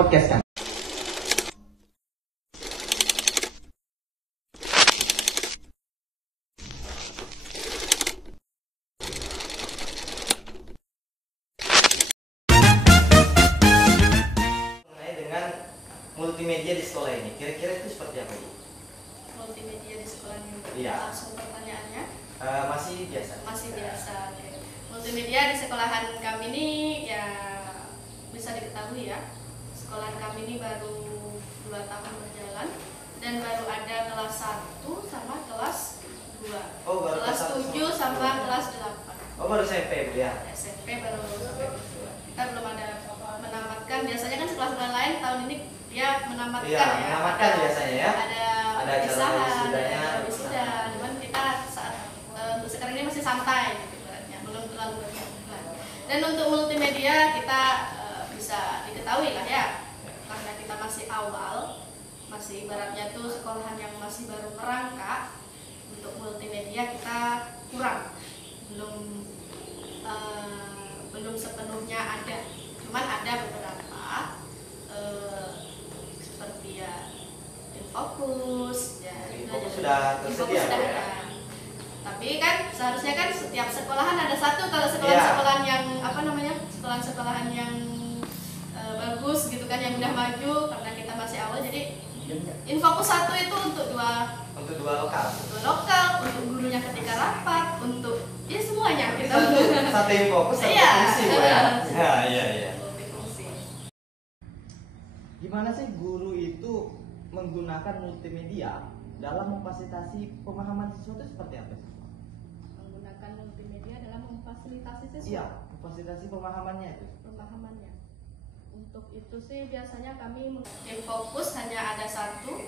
podcast kan. Dengan multimedia di sekolah ini, kira-kira itu seperti apa, Bu? Multimedia di sekolah ini. Iya. Langsung pertanyaannya. Masih biasa. Masih biasa. Oke. Multimedia di sekolahan kami ini ya bisa diketahui ya. Sekolahan kami ini baru 2 tahun berjalan dan baru ada kelas 1 sama kelas 2. Oh, baru kelas kelas 7 1 sama sama kelas 8. Oh, baru SMP, Bu ya. SMP baru sampai kelas 2. Kita belum ada menamatkan. Biasanya kan sekolah-sekolah lain tahun ini dia menamatkan Iya, ya. menamatkan biasanya ya. Ada acara pisahan, wisudanya. ada wisuda. Cuman kita saat untuk sekarang ini masih santai gitu ibaratnya, belum terlalu berbeban. Dan untuk multimedia kita bisa diketahui lah ya, karena kita masih awal, masih ibaratnya tuh sekolahan yang masih baru merangkak. Untuk multimedia kita kurang, belum sepenuhnya ada. Cuman ada beberapa seperti ya Infokus ya, Infokus sudah tersedia, sudah ya? ada. Tapi kan seharusnya kan setiap sekolahan ada satu. Kalau Iya. sekolahan-sekolahan yang apa namanya, sekolahan-sekolahan yang bagus gitu kan, yang udah maju, karena kita masih awal, jadi Infokus satu itu untuk dua lokal. untuk gurunya ketika rapat, untuk ya semuanya kita Satu Infokus, satu Iya. fungsi, Bu ya. Ya, iya, iya. multifungsi. Gimana sih guru itu menggunakan multimedia dalam memfasilitasi pemahaman siswa itu seperti apa sih? Menggunakan multimedia dalam memfasilitasi siswa Iya, memfasilitasi pemahamannya itu. pemahamannya. Untuk itu sih biasanya kami Infokus hanya ada satu,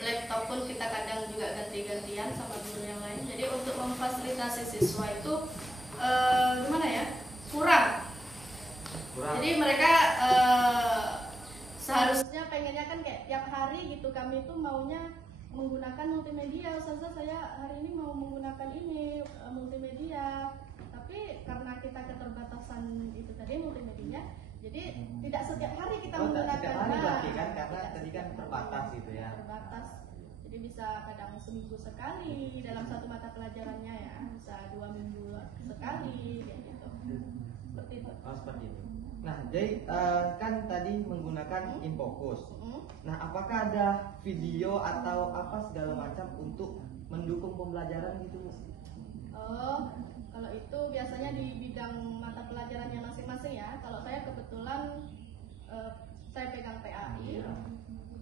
laptop pun kita kadang juga ganti-gantian sama guru yang lain. Jadi untuk memfasilitasi siswa itu gimana ya, kurang. Jadi mereka seharusnya pengennya kan kayak tiap hari gitu, kami itu maunya menggunakan multimedia. Ustazah, saya hari ini mau menggunakan ini multimedia, tapi karena kita keterbatasan itu tadi multimedianya, jadi tidak setiap hari kita menggunakan. Setiap hari berarti kan, karena tadi kan terbatas gitu ya. Terbatas. Jadi bisa kadang seminggu sekali dalam satu mata pelajarannya ya, bisa 2 minggu sekali kayak gitu. Seperti itu. Oh, seperti itu. Nah, jadi kan tadi menggunakan Infokus. Nah, apakah ada video atau apa segala macam untuk mendukung pembelajaran gitu, Bu? Oh, kalau itu biasanya di bidang mata pelajaran yang masing-masing ya. Kalau saya kebetulan saya pegang PAI,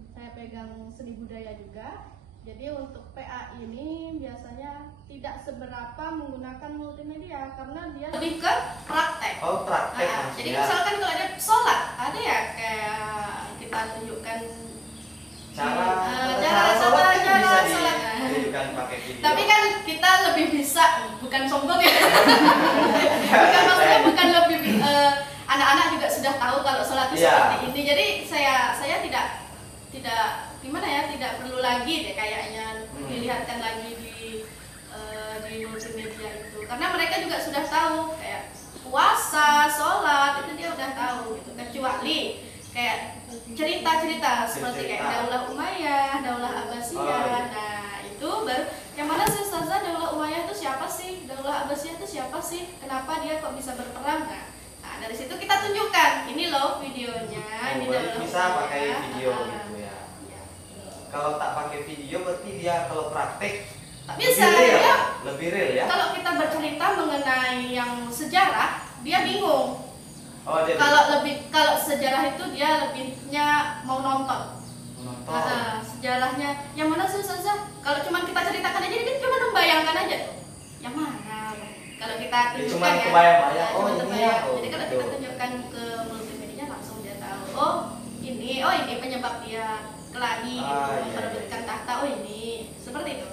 saya pegang seni budaya juga. Jadi untuk PA ini biasanya tidak seberapa menggunakan multimedia karena dia lebih ke praktek. Oh, praktek. Jadi misalkan kalau ada sholat, ada ya kayak kita tunjukkan cara sholat kan bisa sholat. ditunjukkan pakai video. Tapi kan kita lebih bisa, bukan sombong ya. Bukan maksudnya bukan lebih anak-anak juga sudah tahu kalau sholat itu seperti ini. Jadi saya tidak gimana ya, tidak perlu lagi deh kayaknya dilihatkan lagi di multimedia itu, karena mereka juga sudah tahu kayak puasa, sholat itu dia udah tahu gitu. Kecuali kayak cerita-cerita seperti kayak Daulah Umayyah, Daulah Abbasiyah. Nah itu baru yang mana sih Ustazah, Daulah Umayyah itu siapa sih, Daulah Abbasiyah itu siapa sih, kenapa dia kok bisa berperang? Nah dari situ kita tunjukkan, ini loh videonya, ini Daulah bisa pakai video Umayyah. gitu ya. Kalau tak pakai video berarti dia kalau praktek Bisa lebih real ya. Kalau kita bercerita mengenai yang sejarah, dia bingung. Oh, dia Kalau sejarah itu dia lebihnya mau nonton. Sejarahnya yang mana sih Ustazah? Kalau cuma kita ceritakan aja, dia cuma membayangkan aja tuh. Yang mana? Kalau kita tunjukkan ya. Kebayang-bayang. Cuma ini terbayang. ya. Jadi kalau kita tunjukkan ke multimedia langsung dia tahu. Oh ini penyebab dia kelahi merebutkan tahta. Oh ini seperti itu.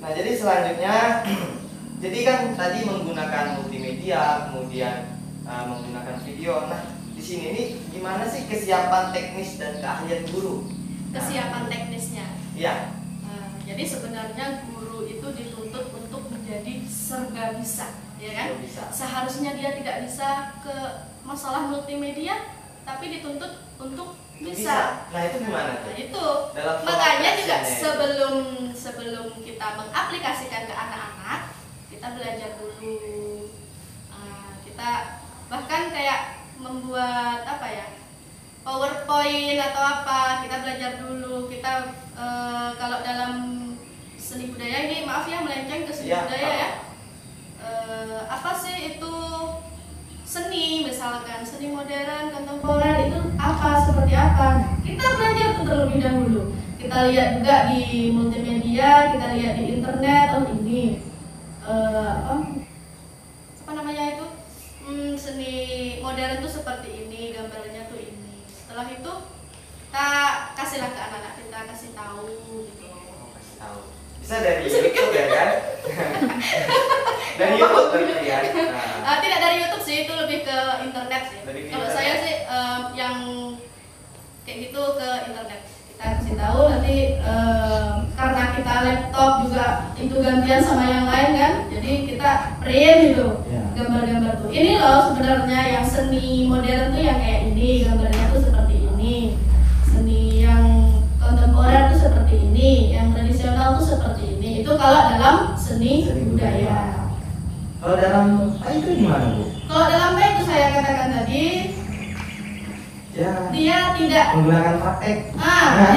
Nah, jadi selanjutnya jadi kan tadi menggunakan multimedia, kemudian menggunakan video. Nah, di sini nih gimana sih kesiapan teknis dan keahlian guru? Kesiapan teknisnya. Iya. Jadi sebenarnya guru itu dituntut untuk menjadi serba bisa, ya kan? Bisa. Seharusnya dia tidak bisa ke masalah multimedia, tapi dituntut untuk bisa. Nah itu gimana Nah, tuh? itu Dalam makanya juga pengaplikasiannya sebelum kita mengaplikasikan ke anak-anak, kita belajar dulu. Kita bahkan kayak membuat apa ya, PowerPoint atau apa, kita belajar dulu. Kita kalau dalam seni budaya ini, maaf ya melenceng ke seni budaya ya, apa sih itu seni, misalkan seni modern, kontemporer itu apa, seperti apa, kita belajar tuh terlebih dahulu. Kita lihat juga di multimedia, kita lihat di internet, oh ini apa namanya itu, seni modern tuh seperti ini, gambarnya tuh ini. Setelah itu kita kasihlah ke anak-anak, kita kasih tahu gitu. Kasih tahu. Bisa dari YouTube ya kan? Dari YouTube berarti ya. Nah. Tidak dari YouTube sih, itu lebih ke internet sih. Kalau saya sih yang kayak gitu ke internet. Kita kasih tahu nanti karena kita laptop juga itu gantian sama yang lain kan, jadi kita print gitu gambar-gambar tuh. Ini loh sebenarnya yang seni modern tuh yang kayak ini, gambarnya tuh seperti ini. Seni yang kontemporer tuh seperti ini, yang tradisional tuh seperti ini. Itu kalau dalam seni budaya. Kalau dalam itu gimana Bu? Kalau dalam baik itu saya katakan tadi, Ya. dia tidak. Menggunakan praktek.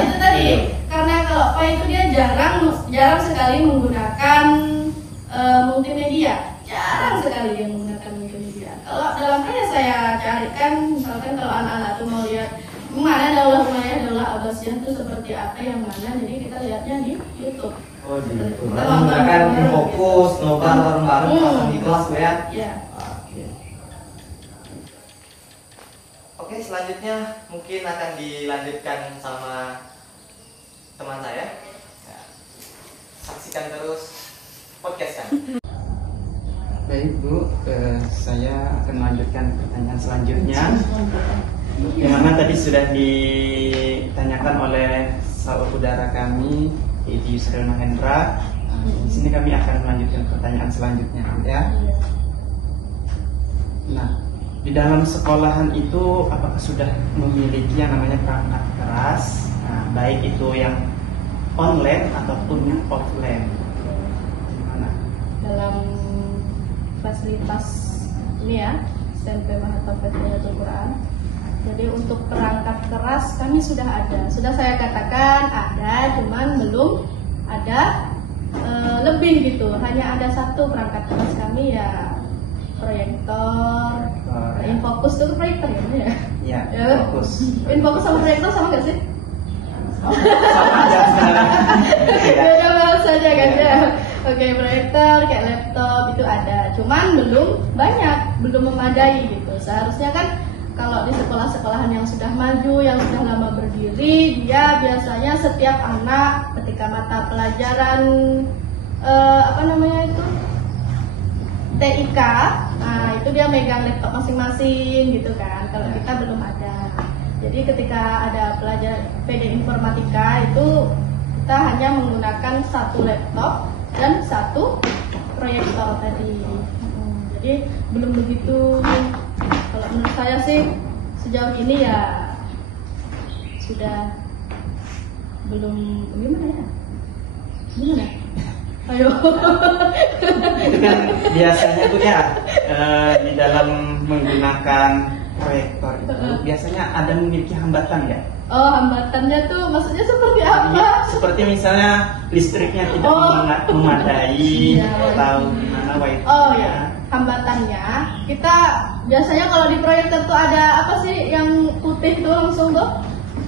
Itu tadi. Karena kalau Pak itu dia jarang sekali menggunakan multimedia. Jarang sekali dia menggunakan multimedia. Kalau dalam ya saya carikan, misalkan kalau anak-anak tuh mau lihat mana daulah Umayyah, daulah Abbasiyah itu seperti apa, yang mana, jadi kita lihatnya di YouTube. Oh di YouTube. Menggunakan fokus, nobar bareng-bareng pasang di kelas Bu ya. Iya. Oke, selanjutnya mungkin akan dilanjutkan sama teman saya. Ya. Saksikan terus podcast kan. Baik Bu, saya akan melanjutkan pertanyaan selanjutnya. Yang mana tadi sudah ditanyakan oleh saudara kami, Ibu Yusril Mahendra. Di sini kami akan melanjutkan pertanyaan selanjutnya, ya. Nah, di dalam sekolahan itu apakah sudah memiliki yang namanya perangkat keras, baik itu yang online ataupun yang offline? Gimana? Dalam fasilitas ini ya, SMP Mahatafiyatul Quran. Jadi untuk perangkat keras kami sudah ada. Sudah saya katakan ada, cuman belum ada lebih gitu. Hanya ada satu perangkat keras kami ya, proyektor. Infokus itu proyektor ya? Ya, fokus. Infokus sama proyektor sama nggak sih? Sama aja sebenarnya. Beda bahasanya kan ya. Oke, proyektor kayak laptop itu ada, cuman belum banyak, belum memadai gitu. Seharusnya kan kalau di sekolah-sekolahan yang sudah maju, yang sudah lama berdiri, dia biasanya setiap anak ketika mata pelajaran apa namanya itu TIK, nah itu dia megang laptop masing-masing gitu kan. Kalau kita belum ada. Jadi ketika ada pelajaran PD Informatika itu kita hanya menggunakan satu laptop dan satu proyektor tadi. Jadi belum begitu. Kalau menurut saya sih sejauh ini ya sudah belum, gimana ya? Gimana? Ayo. Itu kan biasanya tuh ya di dalam menggunakan proyektor itu biasanya ada memiliki hambatan ya? Oh, hambatannya tuh maksudnya seperti apa? Seperti misalnya listriknya tidak memadai atau gimana wifi. Oh ya, hambatannya kita biasanya kalau di proyektor tuh ada apa sih yang putih tuh langsung tuh?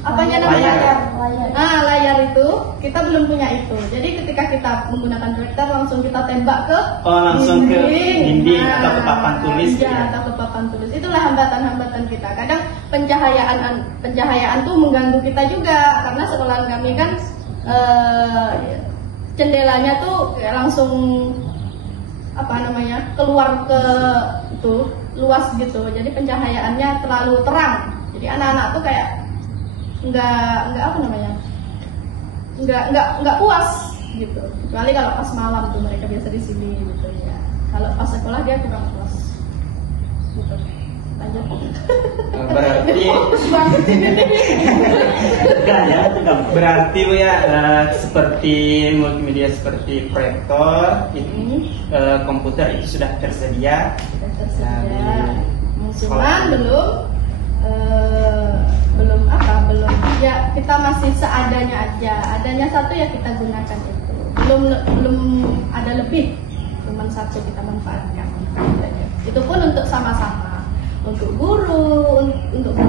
Apanya namanya? Layar. Nah, layar itu kita belum punya itu. Jadi ketika kita menggunakan proyektor langsung kita tembak ke langsung ke dinding atau ke papan tulis gitu ya? Atau ke papan tulis. Itulah hambatan-hambatan kita. Kadang pencahayaan tuh mengganggu kita juga karena sekolahan kami kan jendelanya tuh kayak langsung apa namanya? Keluar ke itu luas gitu. Jadi pencahayaannya terlalu terang. Jadi anak-anak tuh kayak nggak apa namanya, nggak puas gitu. Kecuali kalau pas malam tuh mereka biasa di sini gitu ya. Kalau pas sekolah dia kurang puas gitu. lanjut. Berarti Fokus banget ini. berarti Bu ya, seperti multimedia seperti proyektor, komputer itu sudah tersedia. Sudah tersedia. Sekolah. Cuman belum ya kita masih seadanya aja. Adanya satu ya kita gunakan itu. Belum ada lebih. Cuman satu kita manfaatkan. Itu pun untuk sama-sama. Untuk guru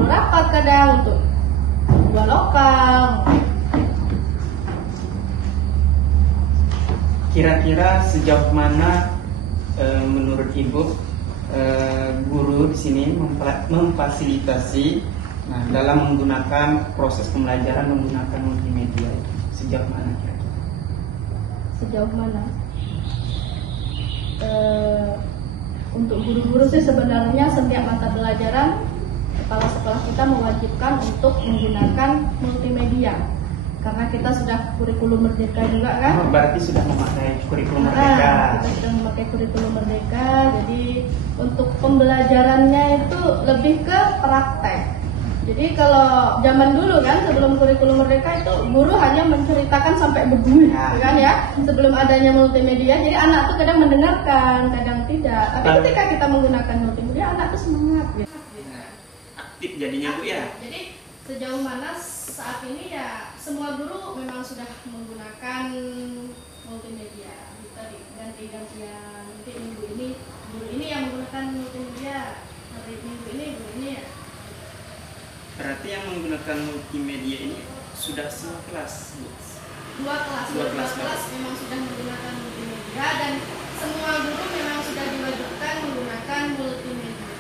rapat kadang, untuk gua lokal. Kira-kira sejauh mana menurut Ibu guru di sini memfasilitasi dalam menggunakan proses pembelajaran menggunakan multimedia itu sejauh mana kira-kira? Sejauh mana? Untuk guru-guru sih sebenarnya setiap mata pelajaran kepala sekolah kita mewajibkan untuk menggunakan multimedia karena kita sudah kurikulum merdeka juga kan. Berarti sudah memakai kurikulum merdeka. Kita sudah memakai kurikulum merdeka, jadi untuk pembelajarannya itu lebih ke praktek. Jadi kalau zaman dulu kan sebelum kurikulum merdeka itu guru hanya menceritakan sampai berbuih kan ya, sebelum adanya multimedia. Jadi anak tuh kadang mendengarkan, kadang tidak. Tapi ketika kita menggunakan multimedia anak tuh semangat gitu. Aktif jadinya Bu ya. Jadi sejauh mana saat ini ya semua guru memang sudah menggunakan multimedia. Kita ganti-gantian. Nanti minggu ini guru ini yang menggunakan multimedia, hari minggu ini guru ini ya. Berarti yang menggunakan multimedia ini sudah semua kelas, Bu? Dua kelas memang sudah menggunakan multimedia dan semua guru memang sudah diwajibkan menggunakan multimedia.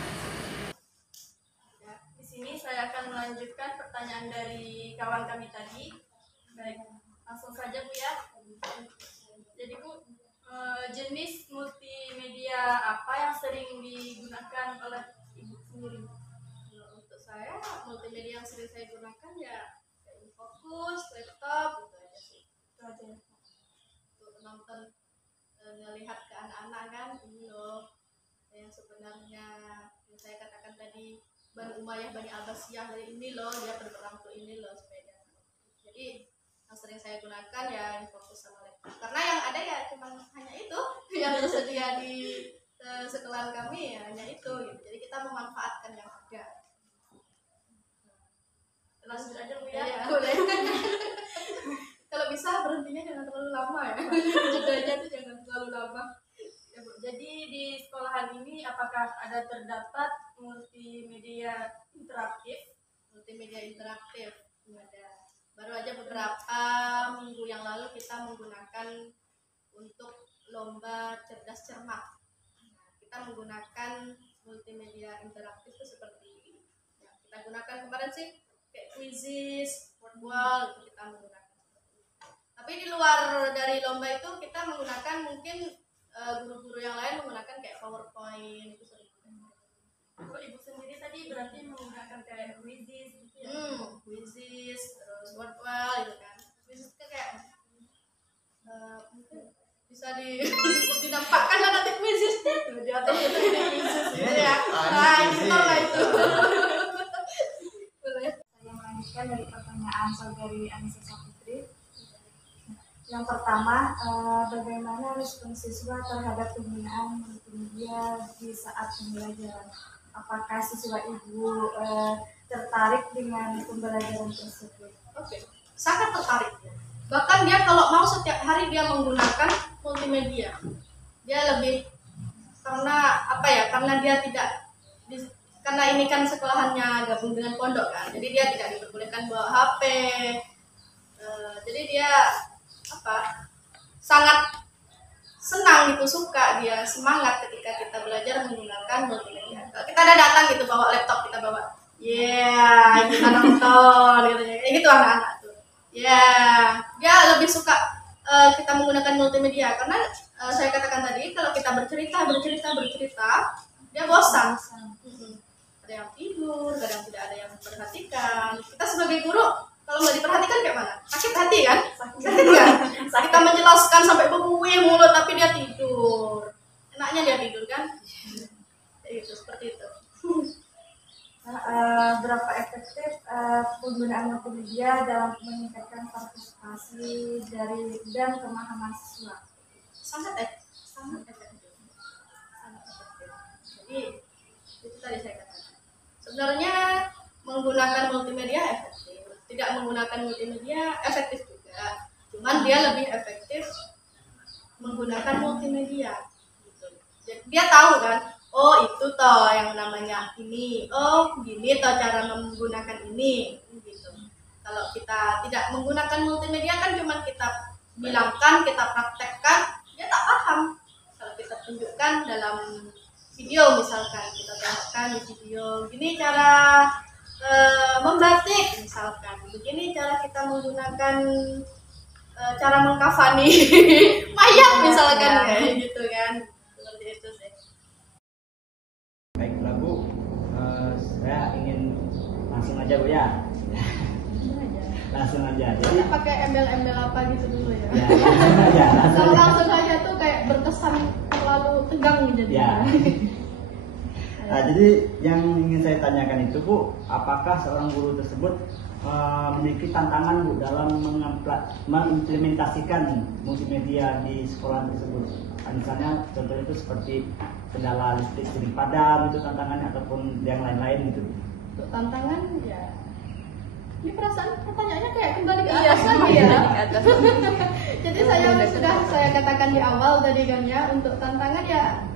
Ya, di sini saya akan melanjutkan pertanyaan dari kawan kami tadi. Baik, langsung saja Bu ya. Jadi Bu, jenis multimedia apa yang sering digunakan oleh Ibu sendiri? Untuk saya, multimedia yang sering saya gunakan ya Infocus, laptop, gitu aja sih. Itu aja. Untuk nonton, ngelihat ke anak-anak kan, ini loh yang sebenarnya yang saya katakan tadi, Bani Umayyah, Bani Abbasiyah, dari ini loh dia berperang untuk ini loh sepeda. Jadi yang sering saya gunakan ya Infocus sama laptop. Karena yang ada ya cuma hanya itu yang tersedia di sekolahan kami ya hanya itu gitu. Jadi kita memanfaatkan yang ada. Lanjut aja Bu ya. Boleh. Kalau bisa berhentinya jangan terlalu lama ya. Jedanya tuh jangan terlalu lama. Ya, Bu. Jadi di sekolahan ini apakah ada terdapat multimedia interaktif? Multimedia interaktif ada. Baru aja beberapa minggu yang lalu kita menggunakan untuk lomba cerdas cermat. Nah, kita menggunakan multimedia interaktif itu seperti ini. Yang kita gunakan kemarin sih kayak quizzes, word wall itu kita menggunakan. Tapi di luar dari lomba itu kita menggunakan mungkin guru-guru yang lain menggunakan kayak PowerPoint itu sering. Kalau Ibu sendiri tadi berarti menggunakan kayak quizzes gitu ya? Quizzes, terus word wall itu kan. Quizzes itu kayak mungkin bisa dinampakkan lah nanti quizzesnya di atas itu quizzes gitu ya. Nah gitu lah itu. Dari pertanyaan saudari Anissa Saputri. Yang pertama, bagaimana respon siswa terhadap penggunaan multimedia di saat pembelajaran? Apakah siswa Ibu tertarik dengan pembelajaran tersebut? Oke, sangat tertarik. Bahkan dia kalau mau setiap hari dia menggunakan multimedia, dia lebih karena apa ya? Karena dia tidak karena ini kan sekolahannya gabung dengan pondok kan, jadi dia tidak diperbolehkan bawa HP. Jadi dia sangat senang gitu, suka dia, semangat ketika kita belajar menggunakan multimedia. Kalau kita ada datang gitu bawa laptop, kita bawa, kita nonton gitu, kayak gitu anak-anak tuh. Dia lebih suka kita menggunakan multimedia karena saya katakan tadi kalau kita bercerita, dia bosan. Ada yang tidur, kadang tidak ada yang memperhatikan. Kita sebagai guru kalau nggak diperhatikan kayak mana? Sakit hati kan? Sakit kan? Kita menjelaskan sampai berbuih mulut tapi dia tidur. Enaknya dia tidur kan? Itu seperti itu. berapa efektif penggunaan multimedia dalam meningkatkan partisipasi dari dan pemahaman siswa. Sangat efektif. Sangat efektif. Jadi itu tadi saya katakan. Sebenarnya menggunakan multimedia efektif. Tidak menggunakan multimedia efektif juga. Cuman dia lebih efektif menggunakan multimedia. Gitu. Jadi dia tahu kan, oh itu toh yang namanya ini, oh gini toh cara menggunakan ini, gitu. Kalau kita tidak menggunakan multimedia kan cuma kita bilangkan, kita praktekkan, dia tak paham. Kalau kita tunjukkan dalam video misalkan, kita tunjukkan di video, gini cara membatik misalkan, begini cara kita menggunakan cara mengkafani mayat misalkan, kayak gitu kan, seperti itu sih. Baiklah Bu, saya ingin langsung aja Bu ya. Langsung aja. Jadi Kita pakai embel-embel apa gitu dulu ya. ya, langsung aja. Kalau langsung aja tuh kayak berkesan terlalu tegang jadi. Ya. Jadi yang ingin saya tanyakan itu Bu, apakah seorang guru tersebut memiliki tantangan Bu dalam mengimplementasikan multimedia di sekolah tersebut? Misalnya contoh itu seperti kendala listrik sering padam itu tantangannya, ataupun yang lain-lain gitu. Untuk tantangan ya. Ini perasaan pertanyaannya kayak kembali ke Iya, atas lagi ya. ke atas. Jadi sudah saya katakan di awal tadi kan ya, untuk tantangan ya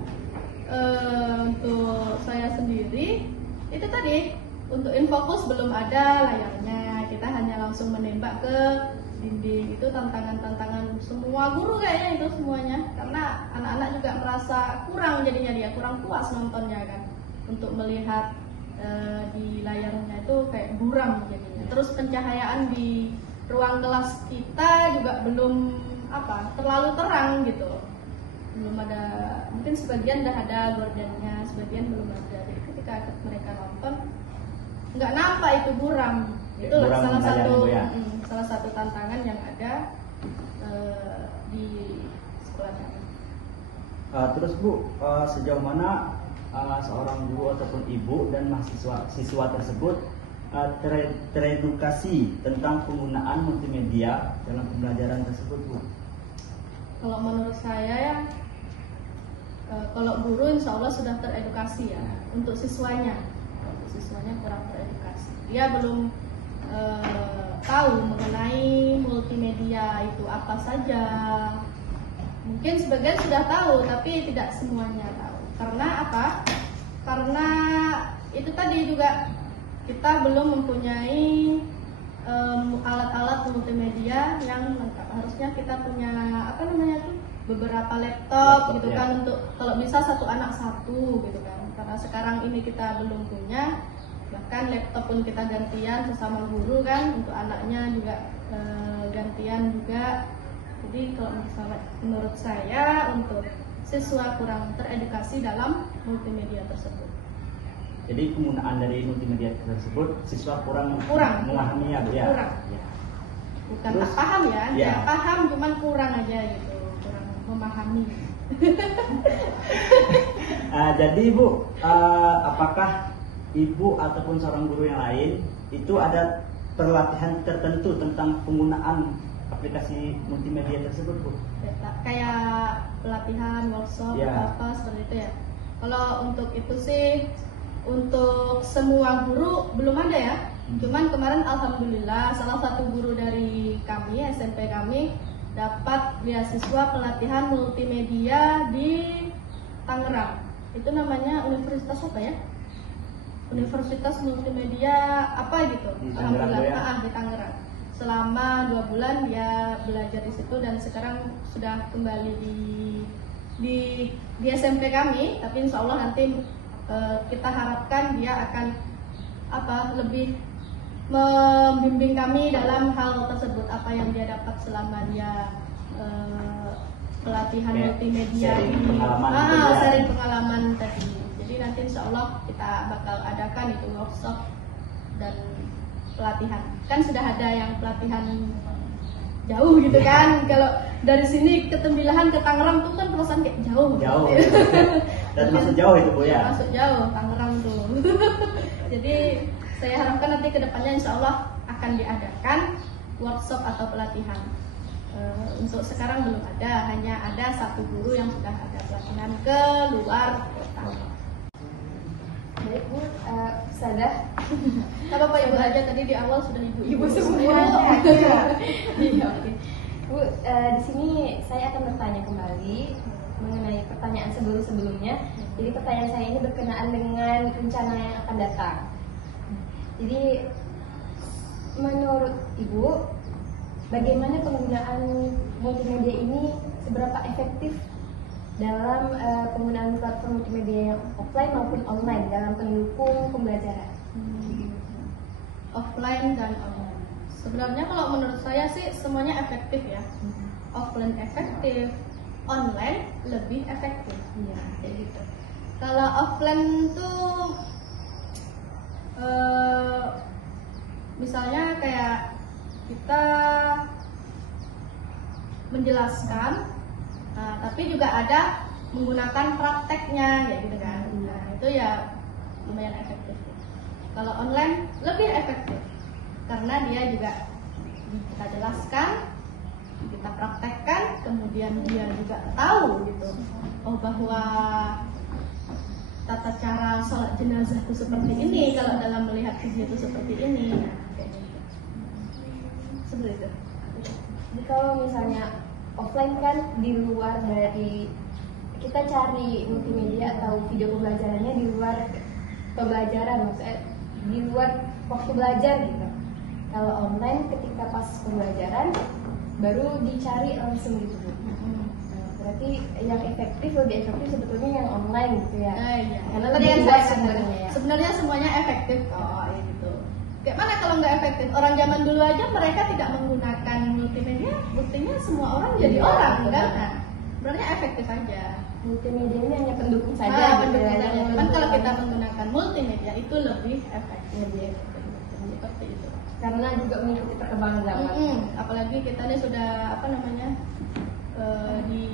untuk saya sendiri itu tadi, untuk infokus belum ada layarnya, kita hanya langsung menembak ke dinding. Itu tantangan-tantangan semua guru kayaknya itu semuanya, karena anak-anak juga merasa kurang, jadinya dia kurang puas nontonnya kan, untuk melihat di layarnya itu kayak buram jadinya. Terus pencahayaan di ruang kelas kita juga belum terlalu terang gitu, belum ada, mungkin sebagian udah ada gordennya, sebagian belum ada. Jadi ketika mereka nonton nggak nampak itu buram. Itu Buram salah satu tantangan yang ada di sekolah kami. Terus Bu, sejauh mana seorang guru ataupun ibu dan siswa tersebut teredukasi tentang penggunaan multimedia dalam pembelajaran tersebut Bu? Kalau menurut saya ya, kalau guru insya Allah sudah teredukasi ya. Untuk siswanya kurang teredukasi. Dia belum tahu mengenai multimedia itu apa saja. Mungkin sebagian sudah tahu, tapi tidak semuanya tahu. Karena apa? Karena itu tadi juga kita belum mempunyai alat-alat multimedia yang lengkap. Harusnya kita punya beberapa laptop gitu kan, untuk kalau bisa satu anak satu gitu kan. Karena sekarang ini kita belum punya, bahkan laptop pun kita gantian sesama guru kan, untuk anaknya juga gantian juga. Jadi kalau menurut saya untuk siswa kurang teredukasi dalam multimedia tersebut. Jadi penggunaan dari multimedia tersebut siswa kurang memahaminya Bu ya. Kurang. Ya. Bukan Terus, tak paham ya, ya. dia paham cuman kurang aja gitu, kurang memahami. Jadi Bu, apakah ibu ataupun seorang guru yang lain itu ada pelatihan tertentu tentang penggunaan aplikasi multimedia tersebut Bu? Kayak pelatihan, workshop, Ya. apa seperti itu ya. Kalau untuk itu sih, untuk semua guru belum ada ya. Cuman kemarin alhamdulillah salah satu guru dari kami, SMP kami, dapat beasiswa pelatihan multimedia di Tangerang. Itu namanya Universitas apa ya? Universitas Multimedia apa gitu. Di Tangerang, Alhamdulillah, ya? di Tangerang. Selama 2 bulan dia belajar di situ, dan sekarang sudah kembali di SMP kami. Tapi insya Allah nanti kita harapkan dia akan lebih membimbing kami dalam hal tersebut, apa yang dia dapat selama dia pelatihan multimedia sharing ini. pengalaman gitu ya. Sharing pengalaman tadi. Jadi nanti insya Allah kita bakal adakan itu workshop dan pelatihan. Kan sudah ada yang pelatihan jauh gitu kan. Kalau dari sini ke Tembilahan ke Tangerang tuh kan perasaan kayak jauh. Jauh. Gitu. Dan masuk jauh itu Bu ya. Masuk jauh Tangerang tuh. Jadi Jadi saya harapkan nanti kedepannya insya Allah akan diadakan workshop atau pelatihan. Untuk sekarang belum ada, hanya ada 1 guru yang sudah ada pelatihan ke luar kota. Baik Bu, Ustazah. Gak apa-apa Ibu aja, tadi di awal sudah ibu semua. Iya, oke. Bu, di sini saya akan bertanya kembali mengenai pertanyaan sebelumnya. Jadi pertanyaan saya ini berkenaan dengan rencana yang akan datang. Jadi menurut Ibu, bagaimana penggunaan multimedia ini seberapa efektif dalam penggunaan platform multimedia yang offline maupun online dalam pendukung pembelajaran? Offline dan online. Sebenarnya kalau menurut saya sih semuanya efektif ya. Offline efektif, online lebih efektif. Iya. Kayak gitu. Kalau offline tuh misalnya kayak kita menjelaskan, tapi juga ada menggunakan prakteknya, ya gitu kan. Nah, itu ya lumayan efektif. Kalau online lebih efektif karena dia juga kita jelaskan, kita praktekkan, kemudian dia juga tahu gitu, oh bahwa tata cara sholat jenazah itu seperti ini, kalau dalam melihat video itu seperti ini. Nah, kayak gitu. Seperti itu. Jadi kalau misalnya offline kan di luar dari kita cari multimedia atau video pembelajarannya di luar pembelajaran, maksudnya di luar waktu belajar gitu. Kalau online ketika pas pembelajaran baru dicari langsung gitu. Nah, berarti yang lebih efektif sebetulnya yang online gitu ya. Iya. Karena Tadi lebih yang luas saya sumbernya katakan, ya. sebenarnya semuanya efektif kok, ya gitu. Kayak mana kalau nggak efektif? Orang zaman dulu aja mereka tidak menggunakan multimedia, buktinya semua orang jadi Iya, orang betul. kan? Nah, sebenarnya efektif saja. Multimedia ini hanya pendukung saja. Ah, gitu pendukung ya, saja. yang Cuman kalau mendukung. kita menggunakan multimedia itu lebih efektif. Lebih efektif. Seperti itu. Karena juga mengikuti perkembangan zaman. Apalagi kita ini sudah di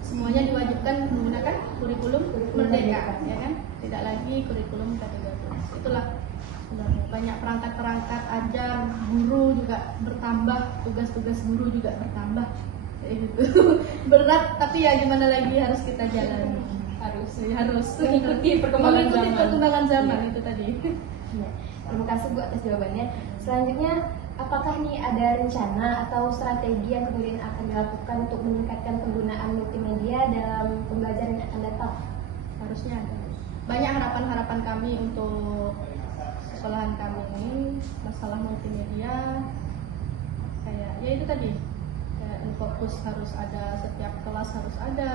semuanya diwajibkan menggunakan kurikulum merdeka, ya kan? Tidak lagi kurikulum K13. Itulah sebenarnya banyak perangkat-perangkat ajar, guru juga bertambah, tugas-tugas guru juga bertambah. Kayak gitu. Berat tapi ya gimana lagi, harus kita jalani. Harus Mengikuti perkembangan zaman. Itu tadi. Ya, terima kasih Bu atas jawabannya. Selanjutnya, apakah nih ada rencana atau strategi yang kemudian akan dilakukan untuk meningkatkan penggunaan multimedia dalam pembelajaran yang akan datang? Harusnya ada. Banyak harapan-harapan kami untuk sekolahan kami ini, masalah multimedia kayak ya itu tadi, kayak fokus harus ada, setiap kelas harus ada,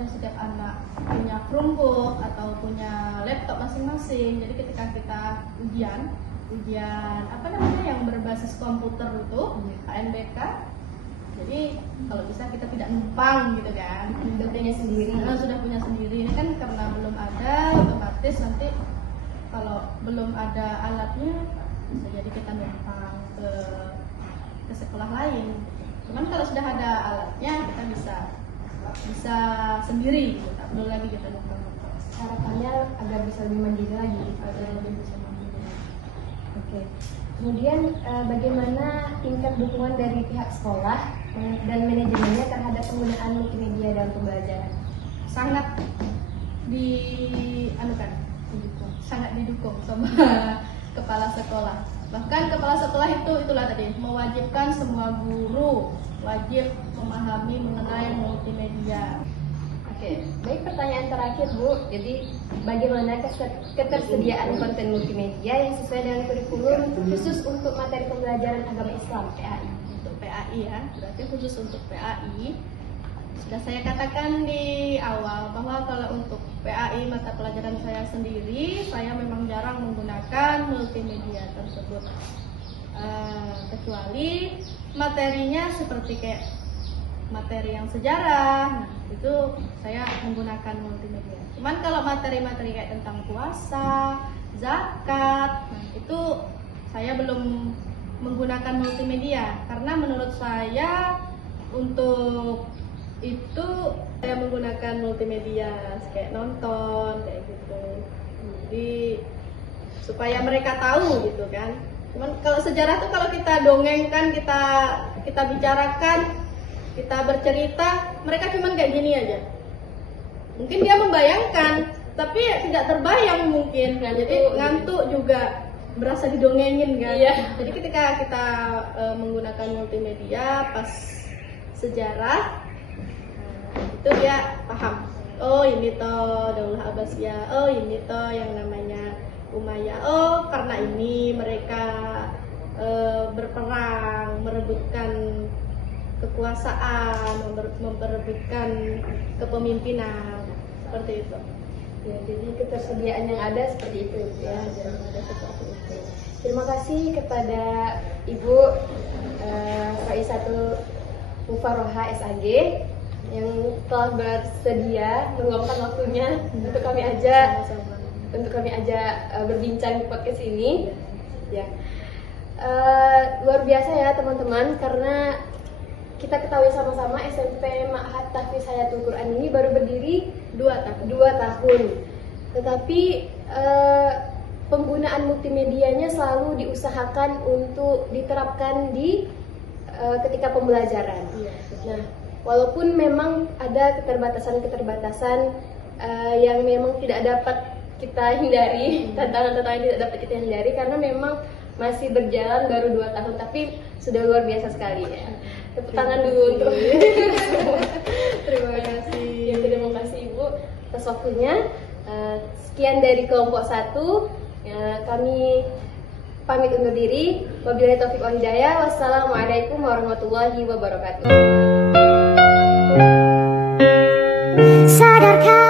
setiap anak punya Chromebook atau punya laptop masing-masing. Jadi ketika kita ujian yang berbasis komputer itu KNBK, jadi kalau bisa kita tidak numpang gitu kan, Punya sendiri. sudah punya sendiri. Ini kan karena belum ada, otomatis nanti kalau belum ada alatnya bisa jadi kita numpang ke sekolah lain. Cuman kalau sudah ada alatnya kita bisa sendiri gitu, tak perlu lagi kita numpang. Harapannya agar bisa lebih mandiri lagi. Agar lebih bisa mandiri. Oke. Kemudian bagaimana tingkat dukungan dari pihak sekolah dan manajemennya terhadap penggunaan multimedia dalam pembelajaran? Sangat sangat didukung sama kepala sekolah. Bahkan kepala sekolah itulah tadi mewajibkan semua guru wajib memahami mengenai multimedia. Oke, baik, pertanyaan terakhir Bu. Jadi bagaimana ketersediaan konten multimedia yang sesuai dengan kurikulum khusus untuk materi pembelajaran agama Islam PAI? Untuk PAI ya, berarti khusus untuk PAI. Sudah saya katakan di awal bahwa kalau untuk PAI mata pelajaran saya sendiri, saya memang jarang menggunakan multimedia tersebut. Kecuali materinya seperti kayak materi yang sejarah, nah itu saya menggunakan multimedia. Cuman kalau materi-materi kayak tentang puasa, zakat, nah itu saya belum menggunakan multimedia karena menurut saya untuk itu saya menggunakan multimedia kayak nonton kayak gitu. Jadi supaya mereka tahu gitu kan. Cuman kalau sejarah tuh kalau kita dongengkan, kita bicarakan, kita bercerita, mereka cuman kayak gini aja. Mungkin dia membayangkan, tapi tidak terbayang mungkin. Nah, jadi ngantuk juga, berasa didongengin kan. Iya. Jadi ketika kita menggunakan multimedia pas sejarah, itu dia paham. Oh ini toh Daulah Abbasiyah, oh ini toh yang namanya Umayyah. Oh karena ini mereka berperang, merebutkan kekuasaan, memperebutkan kepemimpinan, seperti itu. Ya, jadi ketersediaan yang ada seperti itu ya. Terima kasih kepada Ibu Raisatul Mufaroha SAG yang telah bersedia meluangkan waktunya untuk kami ajak berbincang di podcast ini. Ya, luar biasa ya teman-teman, karena kita ketahui sama-sama SMP Ma'had Tahfiz Hayatul Quran ini baru berdiri 2 tahun. Tetapi penggunaan multimedianya selalu diusahakan untuk diterapkan di ketika pembelajaran. Nah, walaupun memang ada keterbatasan yang memang tidak dapat kita hindari, tantangan-tantangan yang tidak dapat kita hindari karena memang masih berjalan baru 2 tahun, tapi sudah luar biasa sekali ya. Tepuk tangan dulu untuk Terima kasih. Ya, terima kasih Ibu atas waktunya. Sekian dari kelompok 1. Kami pamit undur diri. Wabillahi taufiq wal hidayah. Wassalamualaikum warahmatullahi wabarakatuh. Sadarkah